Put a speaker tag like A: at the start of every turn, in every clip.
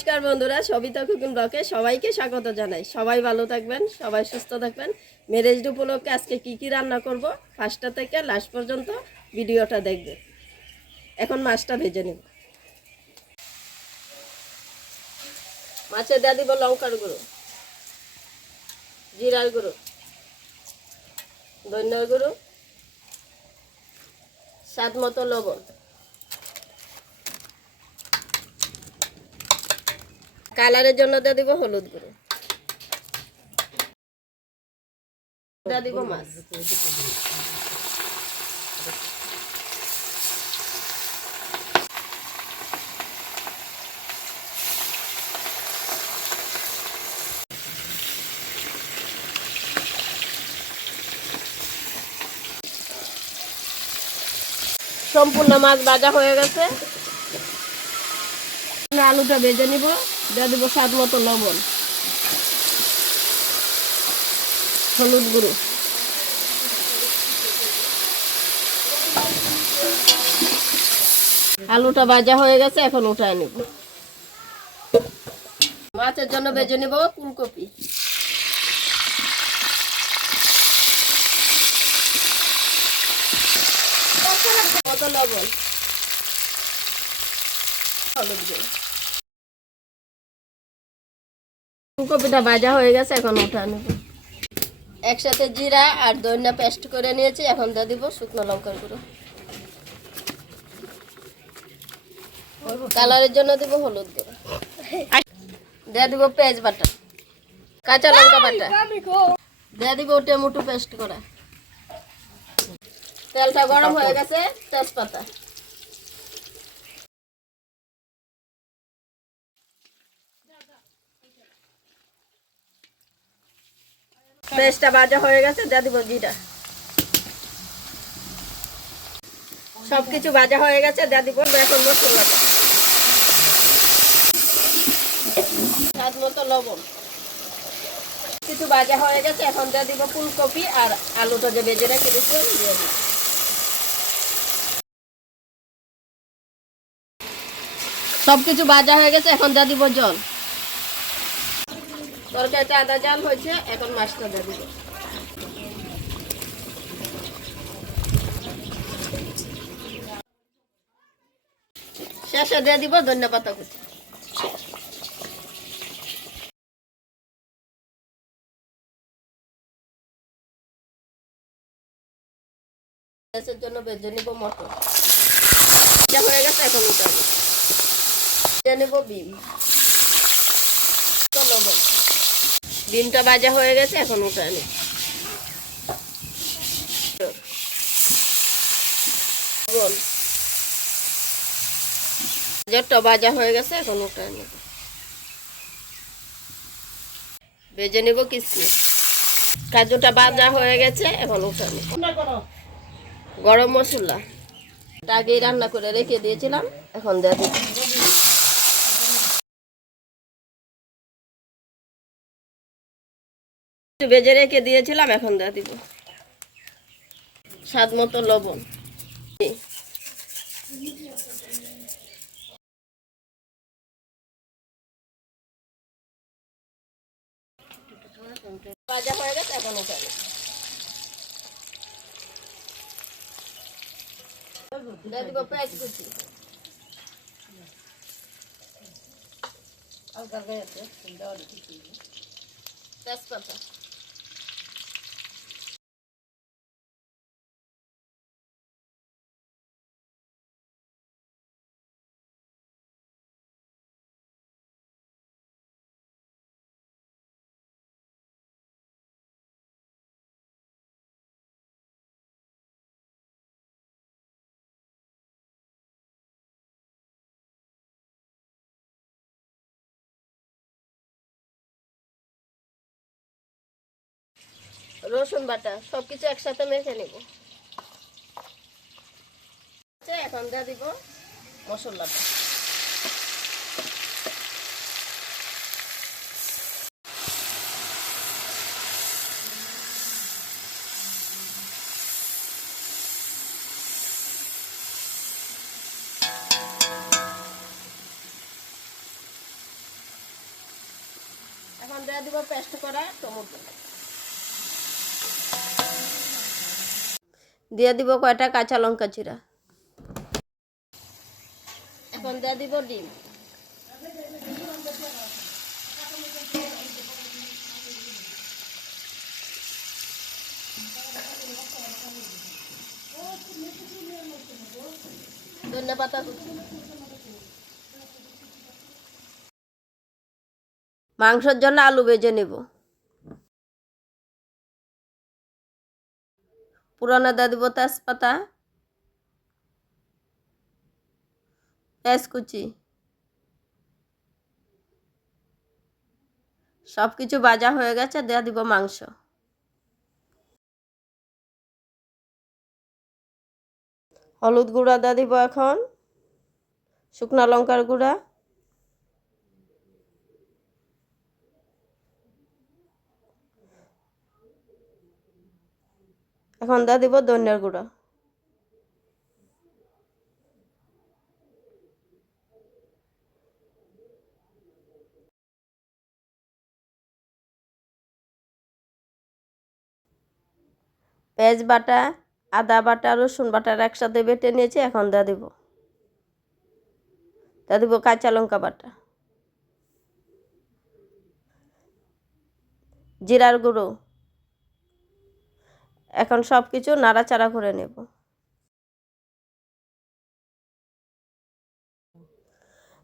A: নমস্কার বন্ধুরা, সবিতা কুকিং ব্লকে সবাইকে স্বাগত জানাই। সবাই ভালো থাকবেন, সবাই সুস্থ থাকবেন। ম্যারেজ উপলক্ষে আজকে কি কি রান্না করব? ফার্স্টটা থেকে লাস্ট পর্যন্ত ভিডিওটা দেখবে এখন মাছটা ভেজে নেব। মাছে দিয়ে দিব লঙ্কার গুঁড়ো, জিরার গুঁড়ো, ধনিয়ার গুঁড়ো, স্বাদ মতো লবণ। কালারের জন্য দিয়ে দিব হলুদ গুঁড়ো। সম্পূর্ণ মাছ ভাজা হয়ে গেছে। আলুটা ভেজে নিব। দিয়ে দিব স্বাদ মতো লবণ। হলুদ গুঁড়ো। আলুটা ভাজা হয়ে গেছে, এখন উঠায় নিব। মাছের জন্য বেজে নিব ফুলকপি। কত লবণ। হলুদ গুঁড়ো। ফুলকপিটা ভাজা হয়ে গেছে, এখন উঠা নেব। একসাথে জিরা আর দইনা পেস্ট করে নিয়েছি, এখন দিয়ে দিব শুকনো লঙ্কার গুঁড়ো। কালারের জন্য দিব হলুদ গুঁড়ো। দিয়ে দিব পেঁয়াজ বাটা, কাঁচা লঙ্কা বাটা। দিয়ে দিব টমেটো পেস্ট করা। তেলটা গরম হয়ে গেছে, তেজপাতা। পেস্টটা ভাজা হয়ে গেছে দিয়ে দিব সব কিছু হয়ে গেছে এখন মশলাটা মতো লবণ। কিছু হয়ে গেছে, এখন দিব ফুলকপি আর যে সব কিছু হয়ে গেছে, এখন দিয়ে দিব জল। তরকারিটা আদা জাল হয়েছে, এখন মাছটা দিব। শেষে দিয়ে দিব ধন্যবাদ কুচি। জন্য বেজে নিব মটর। হয়ে গেছে, এখন উঠাবো নিব বিম। লবণ ডিমটা ভাজা হয়ে গেছে, এখন উঠায় নি লবণ। গাজরটা ভাজা হয়ে গেছে, এখন উঠায় নিব ভেজে নিব কিসমিস। কাজুটা ভাজা হয়ে গেছে, এখন উঠায় নিব গরম মশলা। আগেই রান্না করে রেখে দিয়েছিলাম, এখন দিয়ে ভেজে রেখে দিয়েছিলাম, এখন দিয়ে দিব। স্বাদ মতো লবণ। ভাজা হয়ে গেছে, এখন দিয়ে দিব পেঁয়াজ কুচি। তেজপাতা। রসুন বাটা সব কিছু একসাথে মেখে নিব। আচ্ছা, এখন দিয়ে দিব মশলাটা এখন দিয়ে দিব পেস্ট করা টমেটো। দিয়ে দিব কয়টা কাঁচা লঙ্কা চিরা এখন দিয়ে দিব ডিম। মাংসের জন্য আলু বেজে নেব। পুরানো দিয়ে দিব তেজপাতা? পেঁয়াজ সব কিছু ভাজা হয়ে গেছে দেওয়া দিব মাংস। হলুদ গুঁড়া দিয়ে দিব এখন। শুকনা লঙ্কার গুঁড়া। এখন দা দিব ধনিয়ার গুঁড়া। পেঁয়াজ বাটা, আদা বাটা, রসুন বাটার একসাথে বেটে নিয়েছি, এখন দা দিব। দা দিব কাঁচা লঙ্কা বাটা। জিরার গুঁড়ো। এখন সব কিছু নাড়াচাড়া করে নেব।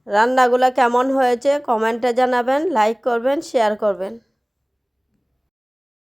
A: রান্নাগুলো কেমন হয়েছে কমেন্টে জানাবেন, লাইক করবেন, শেয়ার করবেন।